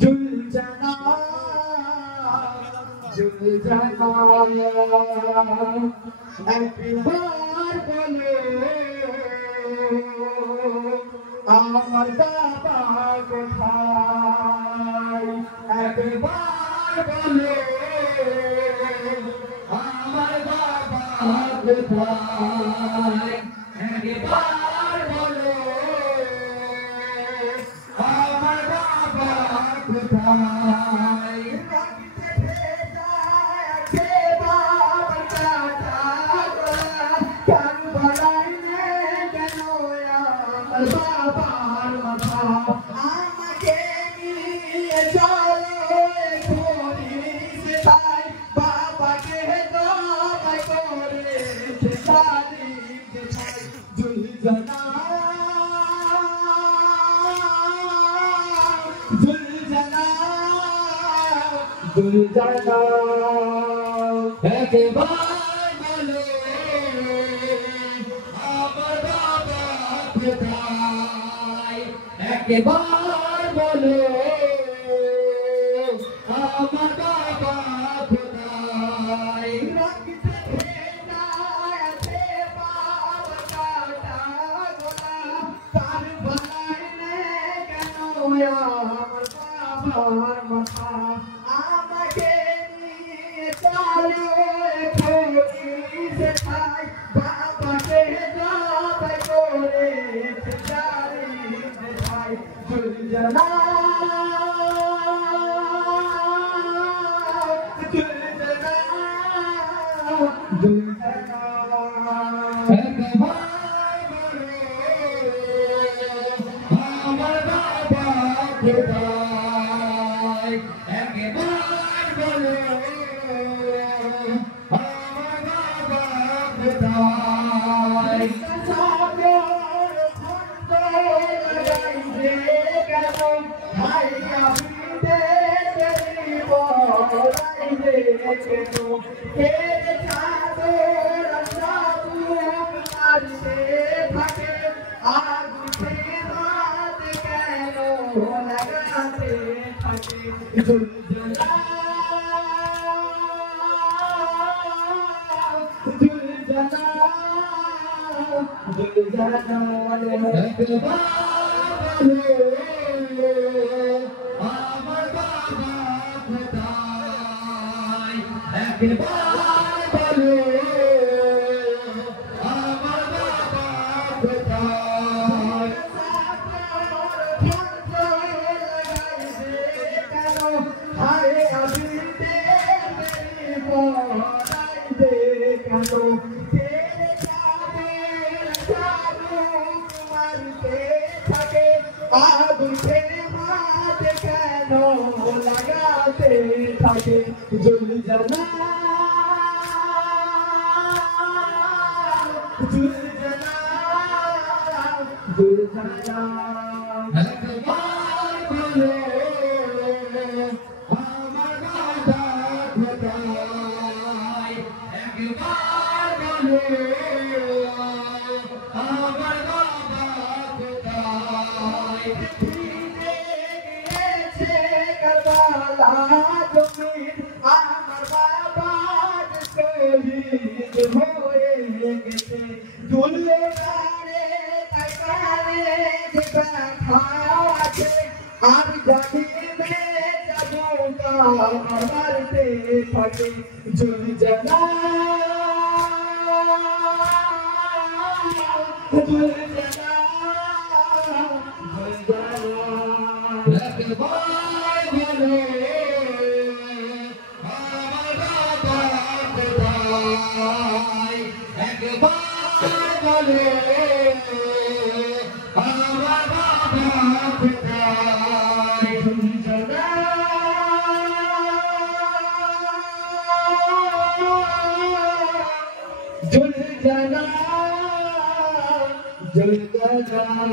जुलझना जुलझना एक बार बोलो আমার বাবা কোথায় একবার বলো আমার বাবা কোথায় একবার বলো আমার বাবা কোথায় রক্তে ভেজা আছে বাবা কাটা কান বাড়াইলে কেন আমার বাবার মাথা আমাকে নিয়ে চলো পুলিশ তাই বাবাকে দবাই করেছে তারিখ তাই জুলঝনা जुलझना जुलझना একবার বলো আমার বাবা কোথায় একবার বলো আমার বাবা কোথায় রক্তে ভেজা আছে বাবা কাটা গোলা তার বানাইলে কেন আমার বাবার মাথা আমাকে নিয়ে চলো পুলিশ তাই বাবাকে জবাই করেছে তারিখ তাই जुलझना जुलझना जुलझना একবার বলো আমার বাবা কোথায় একবার বলো আমার বাবা কোথায় সাগর খন্ড লাগাইছে কেন ভাই আবিতে তেরি বলাইছে কেন কে সাগর সাধু মারতে থাকে আগুতে রাত কেন লাগাতে থাকে जुलझना जुलझना जुलझना একবার বলো আমার বাবা কোথায় একবার বলো আমার বাবা কোথায় হায় আবিতে মেরি বলাইছে কেন কে চাঁদের চাবুক মারতে থাকে আগুতে মাঝে কেন লাগাতে থাকে जुलझना जुलझना जुलझना একবার বলো আমার বাবা কোথায় একবার বলো আমার বাবা কোথায় ফিরে গিয়েছে কারবালা জমিন আমার বাবা শহীদ হয়ে গেছে দুলগারে তাই কারে দেখা আছে আর জানিবে যাবো মারতে থাকে जुलझना जुलझना जुलझना একবার বলো আমার বাবা কোথায় একবার বলো আমার বাবা কোথায় जुलझना जुलझना जुलझना